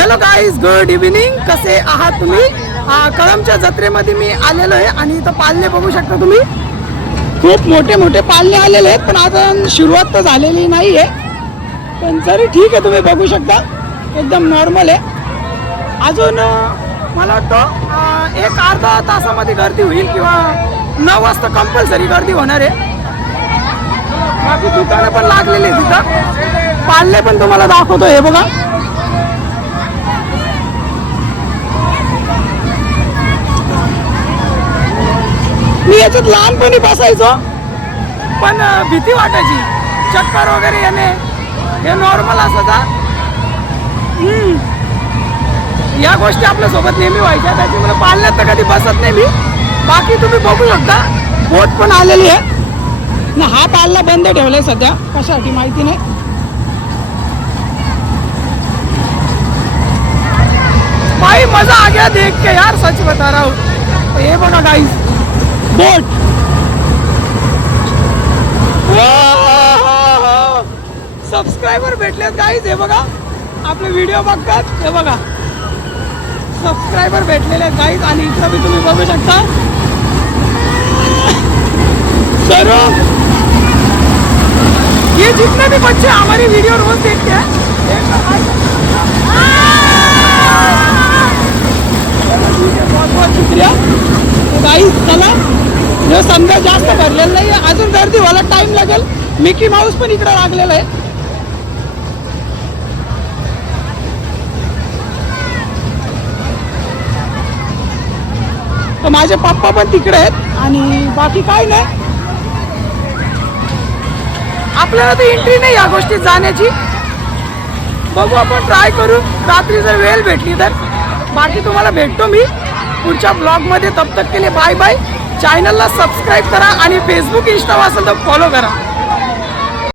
Hello guys, good evening. कसे आहात तुम्ही? कळमच्या जत्रेमध्ये मी आलेलो आहे आणि इथं पाल्ले बघू शकता तुम्ही. खूप मोठे मोठे पाल्ले आलेले आहेत, पण अजून सुरुवात तर झालेली नाही आहे. पण तरी ठीक आहे, तुम्ही बघू शकता एकदम नॉर्मल आहे. अजून मला वाटतं एक अर्धा तासामध्ये गर्दी होईल किंवा 9 वाजता कंपल्सरी गर्दी होणार आहे. बाकी दुकानं पण लागलेली आहे तिथं. पाल्ले पण तुम्हाला दाखवतो, हे बघा. मी याच्यात लहानपणी बसायचो, पण भीती वाटायची. चक्कर वगैरे येणे हे नॉर्मल असायचं. या गोष्टी आपल्यासोबत नेहमी व्हायच्या, त्याच्यामुळे पाळण्यात तर कधी बसत नाही मी. बाकी तुम्ही बघू शकता बोट पण आलेली आहे ना. हा पाळणा बंद ठेवलाय सध्या, कशासाठी माहिती नाही. भाई मजा आ गया देख के यार, सच बता रहा हूँ. ये बघा गाइस, बोट. सबस्क्रायबर भेटलेत गाइस, हे बघा. आपले व्हिडिओ बघतात, हे बघा. सबस्क्रायबर भेटलेले आहेत गाइस. आणि इथं भी तुम्ही बघू शकता सर्व ये जितने भी बच्चे हमारी वीडियो रोज देखते हैं, बहुत बहुत शुक्रिया गाइस. चला, हे समजा जास्त भरलेलं नाही आहे, अजून गर्दी व्हायला टाइम लागेल. मिकी माऊस पण इकडे लागलेला आहे. तर माझे पप्पा पण तिकडे आहेत आणि बाकी काय नाही. आपल्याला तर एंट्री नाही या गोष्टीत जाण्याची. बघू, आपण ट्राय करू रात्री जर वेळ भेटली तर. बाकी तुम्हाला भेटतो मी पुढच्या ब्लॉगमध्ये. तब तक के लिए बाय बाय. चॅनलला सबस्क्राईब करा आणि फेसबुक इंस्टा असेल तर फॉलो करा.